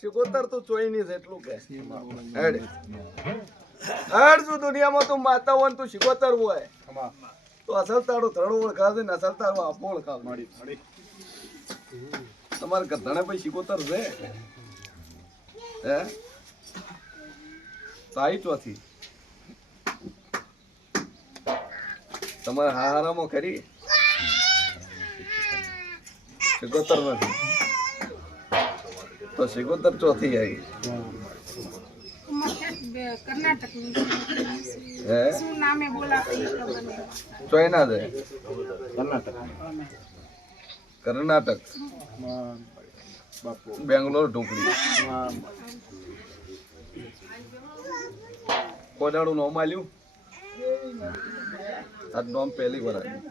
શિકોતર તું ચોઈની નહીં એટલું કે. હેડ. હેડ તું દુનિયામાં તું માતા હોય તું શિકોતર હોય, તો અસલ તારો ધરણું ઓળખાશે ને અસલ તારો આપો ઓળખાવ મારી તમારે ગધણે ભાઈ શિકોતર છે? હે? તાઈ ચોથી. તમારે હારામાં ખરી શિકોતર નથી. તો શિકોતર ચોથી આવી. કર્ણાટક. બેંગ્લોર ઢોકળી. ખમા નોમ આલ્યું? આ નોમ પહેલી વાર આવ્યું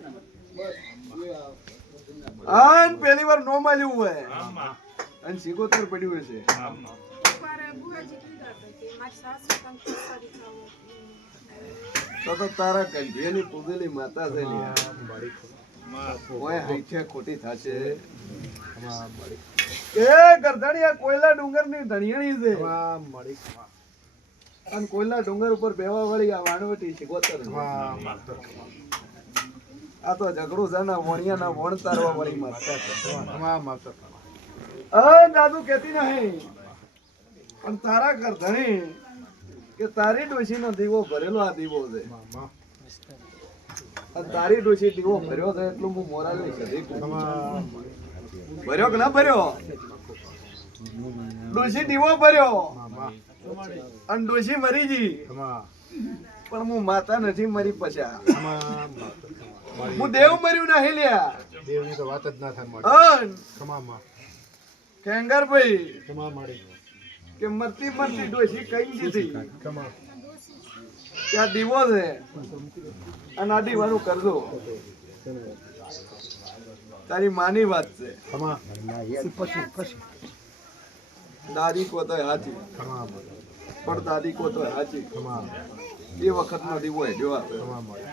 આન પહેલી વાર નોમ આલ્યું હોય. અને સિગોતર પડ્યું હશે તો તો તારા કંઠીની પૂજેલી માતા છે ખોટી થાશે. એ ગરધણીયા કોયલા ડુંગરની ધણિયાણી છે. ખમા અને કોયલા ડુંગર ઉપર બેવા વાળી આ વાણવટી સિગોતર છે. ખમા આ તો ઝઘડું છે ને વણ તારવા વાળી માતા છે. અ દાદુ કેતી નહીં. પણ તારા ઘર ધણી કે તારી ડોશીનો દીવો ભરેલો આ દીવો છે. તારી ડોશી દીવો ભર્યો છે એટલું હું મોરાલની સધી ભર્યો કે ના ભર્યો? ડોશી દીવો ભર્યો. અને ડોશી મરી ગઈ. પણ હું માતા નથી મરી પછા હું દેવ મર્યું નહીં લ્યા. દેવની તો વાત જ ના થાય ખેંગારભાઈ કમા માડી કે મરતી મરતી ડોસી કઈ દીધી ખમા ત્યાં આ દીવો છે. અને આ દીવાનું કરજો તારી માની વાત છે. ખમા પછી પછી દાદી કો તો હાચી. કમા પણ દાદી કો તો હાચી. ખમા એ વખતનો દીવો હેડ્યો આવે કમા મારી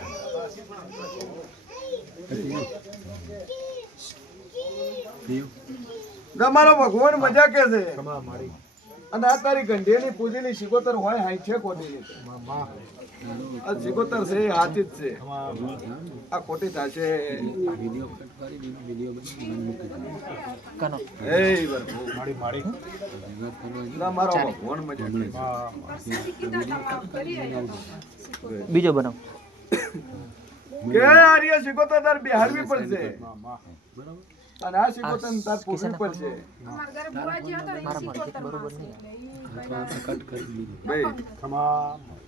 તમારો ભગવાન મજા કે છે. અને આ તારી ગંઢેની પૂજેલી શિકોતર હોય હાઈ છે ખોટી આ શિકોતર છે એ હાથી જ છે. આ ખોટી થશે. બીજો બનાવ. કે આર્ય શિકોતર તાર બિહારવી પડશે. મામા અને આ શિકોતર તાર પૂછવી પડશે.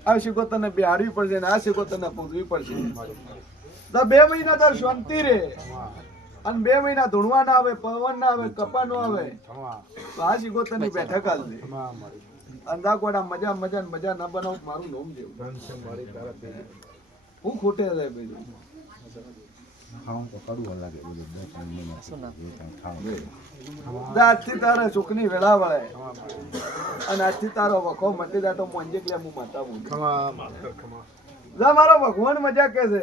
આ શિકોતર ને બિહારવી પડશે આ શીખો ને પૂજવી પડશે. બે મહિના તાર શાંતિ રે. અને બે મહિના ધૂણવા ના આવે પવન ના આવે કપા નો આવે. તો આ શીખો ની બેઠક ખમા મારી અંધાકોડા મજા મજા ને મજા ના બનાવ મારું નોમ જેવું. મારી હું ખોટે જાય બીજું આજથી તારે સુખની વેળા વળે. અને આજથી તારો વખો મટી જાય તો મોંજે કે હું માતા જા મારો ભગવાન મજા કે છે.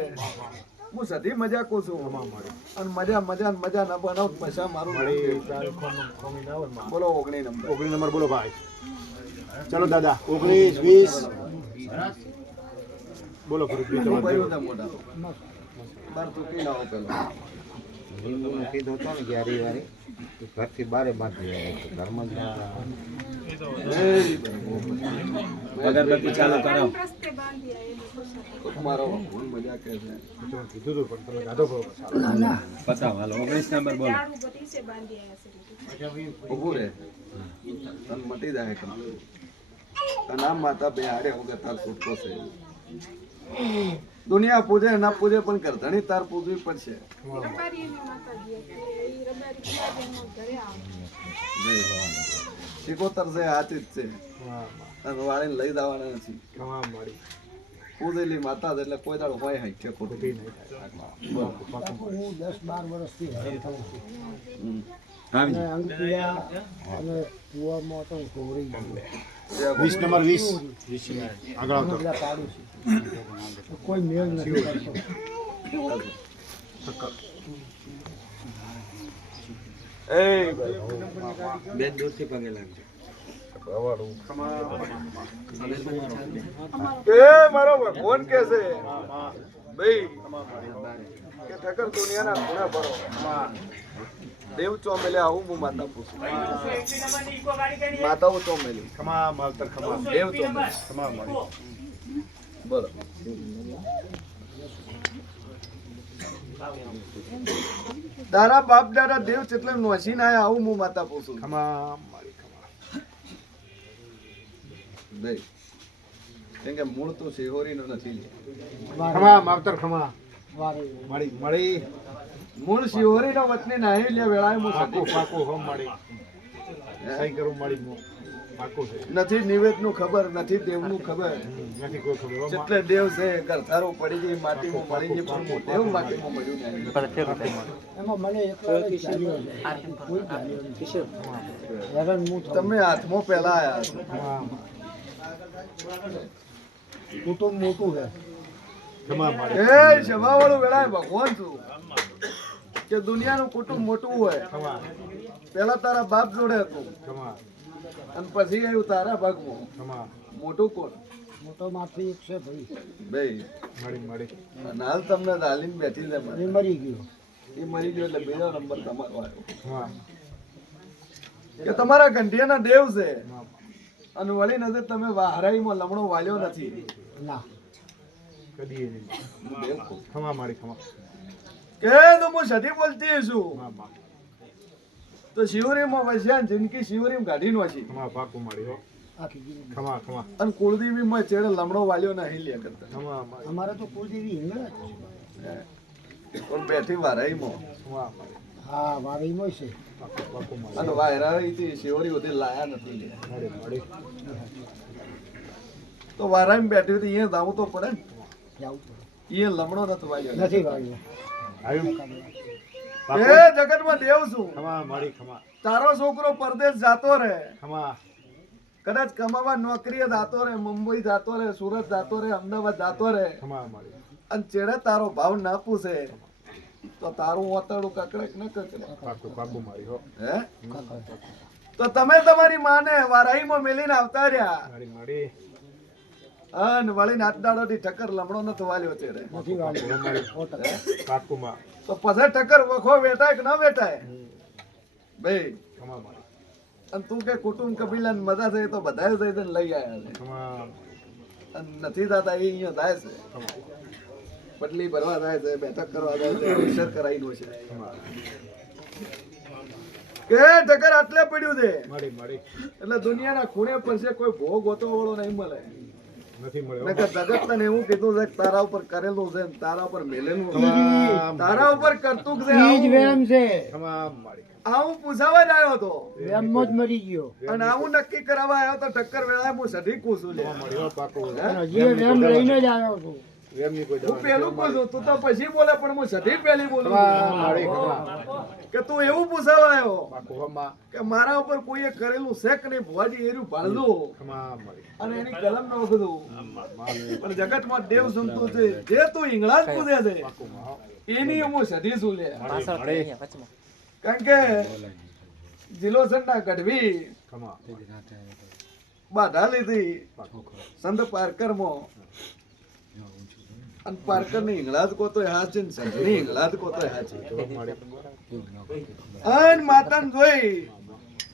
હું સધી મજા કહું છું. અને મજા મજા મજા ના બનાવ પૈસા મારું બોલો ઓગણી નંબર. ઓગણીસ નંબર બોલો ભાઈ. ચલો દાદા. ઓગણીસ વીસ. બોલો મોટા બાર ચૂકી લાવો પેલો. કીધું હતો ને કે હરિવારે ઘરથી બારે બાંધી આવ્યા બાંધી આવ્યા એની ખુશાલી. મારો મજા કે છે. તમે કીધું હતું પણ તમે ગાધો ભાવ ઝાડુ બધી છે બાંધી આવ્યા ઉભું રે તન મટી જાય કે અને માતા બે હારે વગર તાર છૂટકો છે. દુનિયા પૂજે ના પૂજે પણ ગરધણી તાર પૂજવી પડશે. રબારી એની માતાજી હતી ઈ રબારી બુઆજીના ઘરે આવે શિકોતર છે. હાથી જ છે વાળીને લઈ દેવાના નથી. પૂજેલી માતા એટલે કોઈ દાડો હોય હાઈ છે ખોટી હું દસ બાર વર્ષથી થઉં વીસ નંબર વીસ. આગળ આવતો. પાડું છું. કોઈ મેળ નથી બેન દૂરથી પગે લાગજો છે ભાઈ. કે ઠકર દુનિયાના ખૂણા ભરો દેવ ચોમેલે આવું હું માતા પૂછું માતાઓ ચોમેલી ખમા માવતર ખમા દેવ ચોમેલી ખમા મારી તારા બાપ દાદા દેવ ચેટલે નોસી ના આવું હું માતા પૂછું. ખમા મારી ખમા કેમ કે મૂળ તો શેહોરીનો નથી. ખમા માવતર ખમા મળી મળી મૂળ શિહોરીનો વતની નાહી લે વેળાએ હું સકો પાકો હમ મારી. સહી કરું મળી નથી, નિવેદનું ખબર નથી, દેવનું ખબર. જેટલે દેવ છે કરતારો પડી ગઈ, માટીમાં મળી ગઈ, પણ હું દેવ માટીમાં મળ્યું નહીં. હું. તમે હાથમાં પહેલા છો. ખમા કુટુંબ મોટું જવા એ સભાવાળું વેળાએ ભગવાન છું. કે દુનિયાનું કુટુંબ મોટું હોય. પેલા તારા બાપ જોડે હતું. અને પછી આવ્યું તારા ભાગમાં. મોટું કોણ? મોટો માંથી એક છે ભાઈ. ભાઈ મળી મળી. અને હાલ તમને દાલીમ બેઠી છે મને. મરી ગયો. એ મરી ગયો એટલે બીજો નંબર તમારો આવ્યો. કે તમારા ગંઢિયાના દેવ છે. અને વળી નજર તમે વાહરાઈમાં લમણો વાલ્યો નથી. ના. કદી ખમા મારી ખમા. કે તો હું સધી બોલતી છું. તો શિવરીમાં વસ્યા ને જિંદગી શિવરીમ કાઢી નો છે ખમા પાકું મારી હો. આખી ખમા ખમા. અને કુળદેવીમાં ચેડે લમણો વાલ્યો ના લે કરતા. ખમા અમારે તો કુળદેવી હિંગળા છે. પણ બેઠી વારાઈમાં ખમા હા હા મો છે. અને વાયરાથી શિવરી ઉધી લાયા નથી લે મારી મારી. તો વારાઈમાં બેઠી હતી અહીંયા દાવું તો પડે ને? જાવું તો અહીંયા લમણો નથી વાલ્યો. નથી વાલ્યો. આવ્યું? એ જગતમાં દેવ છું. ખમા મારી ખમા. તારો છોકરો પરદેશ જાતો રહે. ખમા. કદાચ કમાવા નોકરીએ જાતો રહે મુંબઈ જાતો રહે સુરત જાતો રહે અમદાવાદ જાતો રહે. ખમા મારી. અને ચેડે તારો ભાવ ના પૂછે તો તારું ઓતરડું કકડક ન કકડે. પાકું પાકું મારી હો. હે? તો તમે તમારી માને વારાઈમાં મેલીને આવતા રહ્યા. મારી મારી. અને વળીને હાથ દાડોથી ઠક્કર લમણો નતો વાલ્યો નથી ટકા પાકું માં. તો પછી ટક્કર વખો વેટાય કે ન વેટાય ભાઈ અને તું કે કુટુંબ કબીલા મજા થઈ તો બધા જઈને લઈ આવ્યા છે. નથી થતા એ અહીંયા થાય છે. પટલી ભરવા થાય છે બેઠક કરવા થાય છે પ્રેશર કરાવી છે. કે ટક્કર આટલે પડ્યું છે? એટલે દુનિયાના ખૂણે પર છે કોઈ ભોગ હોતો વાળો નહીં મળે. નથી મળ્યો. નકર જગત તને એવું કીધું છે તારા ઉપર કરેલું છે તારા ઉપર મેલેલું છે. તારા ઉપર કરતું છે આવું- વેમ છે. ખમા મારી આવું પૂછાવા જ આવ્યો હતો. વેમમાં જ મરી ગયો. અને આવું નક્કી કરાવવા આવ્યો તો ટક્કર વેળાએ હું સધી કૂશું લે મારી હો? હજી વેમ લઈને જ આવ્યો છું. હું પેલું પૂછું તું તો પછી બોલે પણ હું સધી પેલી બોલું ખમા મારી ખમા કે તું એવું પૂછાવા આવ્યો કે મારા ઉપર કોઈએ કરેલું છે કે નહીં ભુવાજી એર્યું ભાળલું અને એની કલમ નો કીધું પણ જગતમાં દેવ સંતો છે જે તું ઈંગળા જ પૂછે છે એની હું સધી છું લે. કારણ કે જિલોસનના ગઢવી ખમા. બાધા લીધી સંત પારકરમાં. અને પારકરની ઈંગળા જ કોતો હાચી ને સંતની કોતો હાચી મારી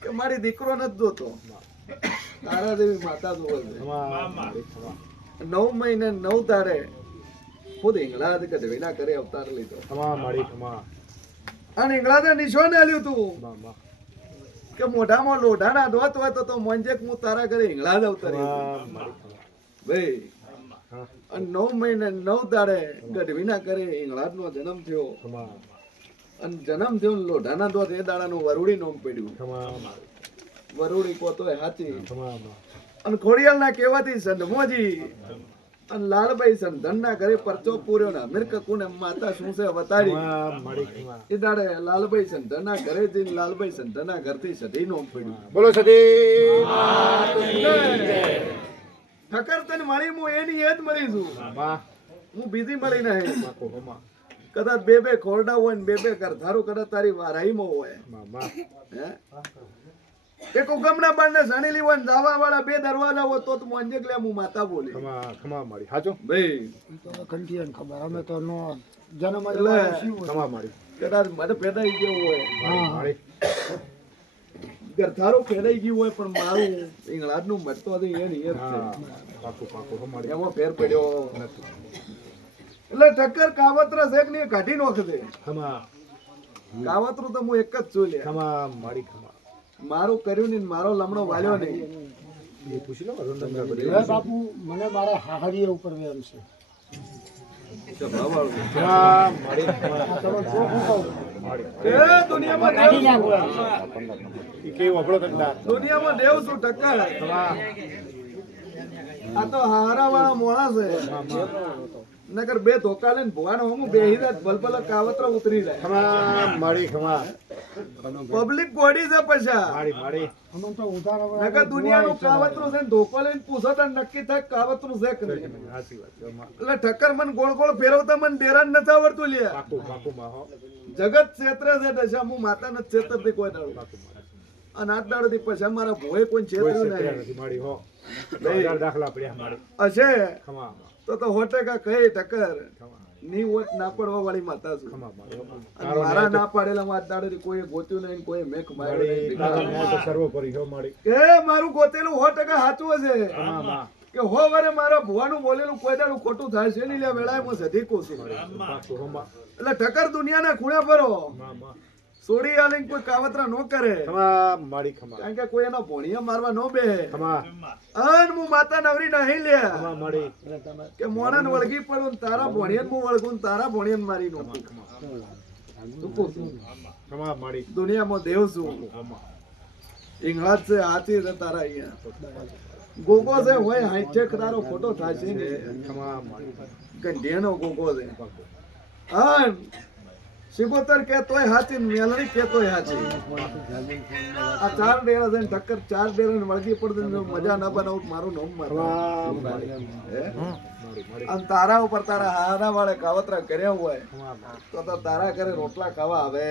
કે દીકરો નથી જોતો. તારા દેવી માતા જોવે નવ મહિને નવ તારે ખુદ ઈંગળા જ ગઢવીના કરે અવતાર લીધો. અને ઈંગળા નિશાન આલ્યું તું કે મોઢામાં લોઢાના ધોત હોય તો મોંજેક હું તારા ઘરે ઈંગળા જ અવતારી ભાઈ અને નવ મહિને નવ દાડે ગઢવીના કરે ઈંગળાજ જન્મ થયો. અને જન્મ થયો લોઢાના દોત એ દાડાનું વરુડી નોમ પડ્યું. વરુડી કોતોય હાચી. અને ખોડિયાલના કહેવાથી સંધમોજી અને લાલભાઈ સંધનના ઘરે પરચો પૂર્યો ને અમીર કકુને માતા શું છે ખમા એ દાડે લાલભાઈ સંધના ઘરે જઈને લાલભાઈ સંધના ઘરથી સધી નોમ પડ્યું. બોલો સતી ઠકર તને મળી હું એની એ જ મળી છું હું બીજી મળી નહીં. કદાચ બે બે ખોરડા હોય ને બે બે ઘરધારું કદાચ તારી વારાઈમાં હોય. હે? એક ઉગમના બારને સાણી હોય ને જાવા વાળા બે દરવાજા હોય તો તું અંજે લે હું માતા બોલી. ખમા ખમા મારી. સાચું ભાઈ ને ખબર. અમે તો નો જન્મ એટલે ખમા મારી. કદાચ મને પેદાઈ ગયો હોય. મારી ઘરધારું ફેરાઈ ગયું હોય પણ મારું ઇંગ્લાડનું મટતો હતું એ નહીં છે. પાકું પાકું હો એમાં ફેર પડ્યો. એટલે ટક્કર કાવતરા છે ને એ કાઢી નાખશે ખમા. કાવતરું તો હું એક જ છું લે હમા મારી ખમા. મારું કર્યું નહીં ને મારો લમણો વાલ્યો નહીં. એ પૂછી લો બાપુ મને મારા હાહરીયા ઉપર વેમ છે. દુનિયામાં દેવ શું ટક્કર આ તો હારા વાળા મોણા છે. નકર બે ધોકા લઈને ભુવાનો હું બે ભલભલ કાવતરો ઉતરી જાય. ખમા માડી ખમા. પબ્લિક બોડી છે પછા. માડી માડી. હમણ તો ઉધાર હવે નકર દુનિયાનું કાવતરું છે ને ધોકો લઈને પૂછો તો નક્કી થાય કાવતરું છે કે નહીં. સાચી વાત એટલે ઠક્કર મન ગોળ ગોળ ફેરવતા મન બેરાન નથી આવડતું લે પાકું પાકું માં હો જગત ક્ષેત્ર છે દશા હું નથી ક્ષેત્રથી કોઈ દાડો. અને મારી દાડો થી પછી મારા ભોય કોઈ ક્ષેત્ર નહીં. મારી હો. હજાર દાખલા પડ્યા મારી. હશે. ખમા. તો તો સો ટકા કઈ ટક્કર. ની હોત ના પડવા વાળી માતા છું. મારી હો. અને મારા ના પાડેલા માં આઠ કોઈ ગોત્યું નહીં કોઈ મેક માર્યો સર્વોપરી કે મારું. ગોતેલું સો ટકા સાચું હશે. કે હો વરે મારા ભુવાનું બોલેલું કોઈ દાડું ખોટું થાય છે નહીં લે વેળાએ હું સધી કહું છું એટલે ટક્કર દુનિયાના ખૂણે ફરો. સોડી આલીને કોઈ કાવતરા નો કરે. ખમા મારી ખમા. કારણ કે કોઈ એનો ભોણિયા મારવા નો બે ખમા. અન મુ માતા નવરી નહીં લે. ખમા મારી કે મોણન વળગી પડું તારા ભોણિયન મુ વળગું તારા ભોણિયન મારી નું. ખમા મારી દુનિયામાં દેવ છું. ઇંગ્લાજ છે હાથી છે તારા અહીંયા. ગોગો છે હોય હાઈચે તારો ફોટો થાય છે ને. ખમા મારી ગંઢિયાનો ગોગો છે. અન સિગોતર કે તોય મેલણી કે તોય આ ચાર ડેરા જઈને ટક્કર ચાર ડેરા વળગી પડતી મજા ના બનાવું મારું નોમ મારવા અને તારા ઉપર તારા હારા વાળે કાવતરા કર્યા હોય તો તો તારા ઘરે રોટલા ખાવા આવે.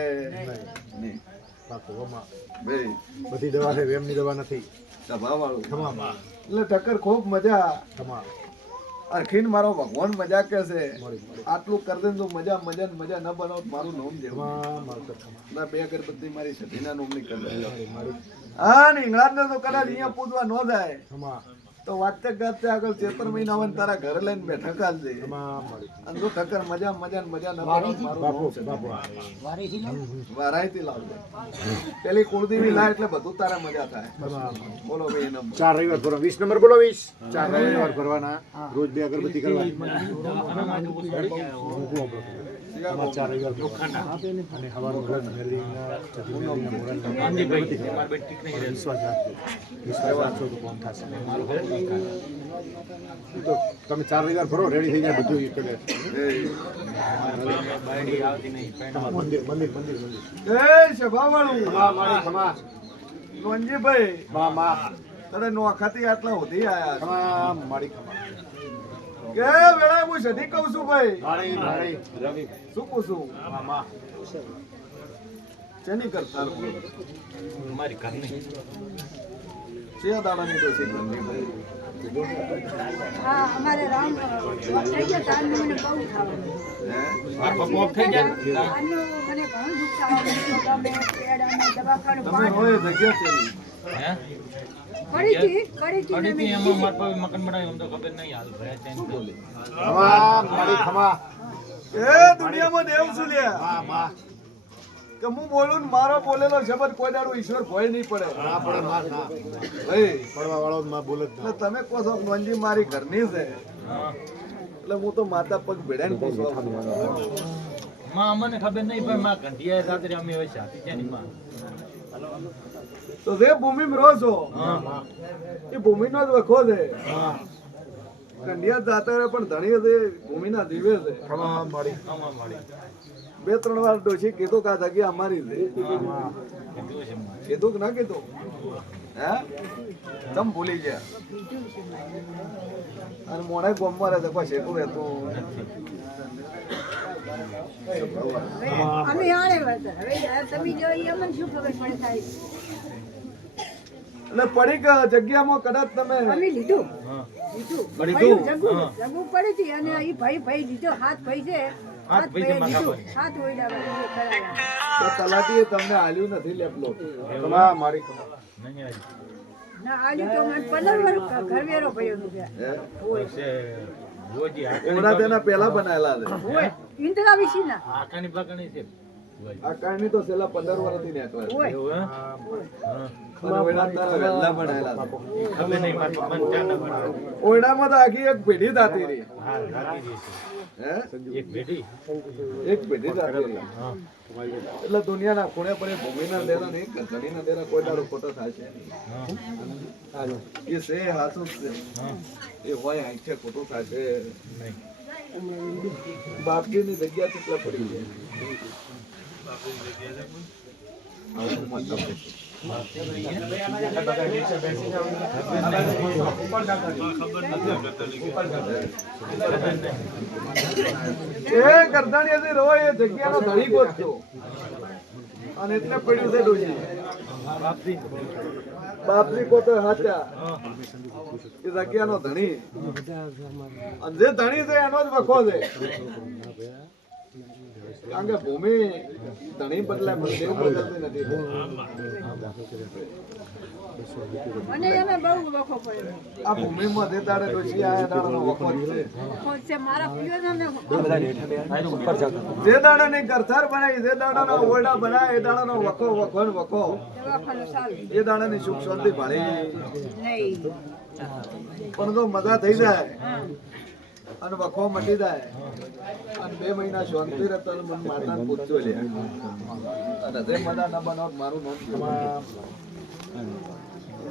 બધી દવા છે વેમની દવા નથી. એટલે ટક્કર ખૂબ મજા. અરખીન મારો ભગવાન મજા કે છે. આટલું કરી દે તું મજા મજા મજા ન બનાવ મારું નામ જેવું ના બે અગરબત્તી મારી સધીના નામની કરી દે હા ને તો કદાચ અહીંયા પૂજવા ન જાય. તો વાતે ગાતે આગળ ચેતર મહિના હોય તારા ઘરે લઈને બેઠા કાલ દે અને જો ઠક્કર મજા મજા ને મજા ન બનાવ તો મારું બાપુ નામ છે બાપુ. વારીથી વારાયથી લાવજે પેલી કુળદેવી લાય એટલે બધું તારા મજા થાય. બોલો ભાઈ નંબર. ચાર રવિવાર ભરવા. વીસ નંબર બોલો વીસ. ચાર રવિવાર ભરવાના. રોજ બે અગરબત્તી કરવાની. ચાર રવિવાર અને તમે ચાર રવિવાર ભરો રેડી થઈ જાય બધું મંદિર મંદિર મંદિર મંદિર મા મા નોખાથી આટલા સુધી આયા મારી ખમા કે વેળા હું સધી કહું છું ભાઈ. શું કહું છું? શેની કરતા? મારી નહીં છે દાડાની તો છે તમે હોય જગ્યા? ફરીથી ફરીથી અડીથી તમે એમાં મારા પાસે બનાવ્યું એમ ખબર નહીં હાલ ભયા છે એમ ખમા મારી ખમા. એ દુનિયામાં દેવ છું લ્યા મા મા. કે હું બોલું ને મારો બોલેલો શબ્દ કોઈ દાડો ઈશ્વર ભય નહીં પડે. ના પડે માર ના. પડવા વાળો માં બોલે એટલે તમે કહો છો નોંધી મારી ઘરની છે. એટલે હું તો માતા પગ ભેડા ને માં અમને ખબર નહીં પણ માં ઘંટિયા રાત્રે અમે હોય સાથી છે ની માં? તો જે ભૂમિમાં રહો છો એ ભૂમિનો જ વખો છે કંડિયા જાતા રહે પણ ધણીએ છે ભૂમિના દીવે છે. બે ત્રણ વાર ડોશી કીધું કે થકી અમારી છે. કીધું કે ના કીધું? હે? તમ ભૂલી ગયા. અને મોણે ગોમમાં રહે છે કોઈ શેતું રહેતું અમે આણે તમે જો અમને શું ખબર પડે સાહેબ? એટલે પડી જગ્યામાં કદાચ તમે અમે લીધું. લીધું. ભાઈ જગુ જગુ પડી હતી અને ઈ ભાઈ ભાઈ લીધો હાથ ભાઈ છે. હાથ ભાઈ લીધું તલાટીએ તમને આલ્યું નથી લેપલો. મારી ના તો મને પંદર વર્ષ ઘરવેરો છે. તેના પહેલા બનાયેલા છે. હોય. વિશીના. આકાની છે. આ કારણની તો છેલ્લા પંદર વર્ષથી નીકળે છે. હોય એવું હે? હા. અને ઓયડા તારા વહેલા બનાયેલા છે. ખબર નહીં મારા પપ્પાને ચા ના બનાવે. ઓયડામાં તો આખી એક પેઢી થતી રહી હા, રાખી દે છે. હે એક પેઢી. એટલે દુનિયાના ખૂણે પડે ભૂમિના દેરા નહીં ઘણીના દેરા કોઈ દાડો ખોટો થાય છે એ છે હાસું છે હા. એ હોય આંખે ખોટું થાય છે નહીં. બાપજીની જગ્યા કેટલા પડી છે. એ ગરદાણી હજી રોય એ અને એટલે પડ્યું છે બાપજી. કોતો હાચા એ જગ્યાનો ધણી. અને જે ધણી છે એનો જ વખો છે. કારણ કે ભૂમિ ધણી બદલાય પણ દેવ બદલતી નથી. અને એને બહુ વખો પડ્યો આ ભૂમિમાં જે તારે ડોશી આ દાડાનો વખો છે. જે દાડાની કરથાર બનાવી જે દાડાનો ઓરડા બનાવે એ દાડાનો વખો વખો વખો. એ દાડાની સુખ શાંતિ ભાળી. નહીં. પણ તો મજા થઈ જાય. અને વખો મટી જાય અને બે મહિના શાંતિ રહેતો મને માતા પૂછજો લે અને જે મજા ન બનાવ મારું નામ.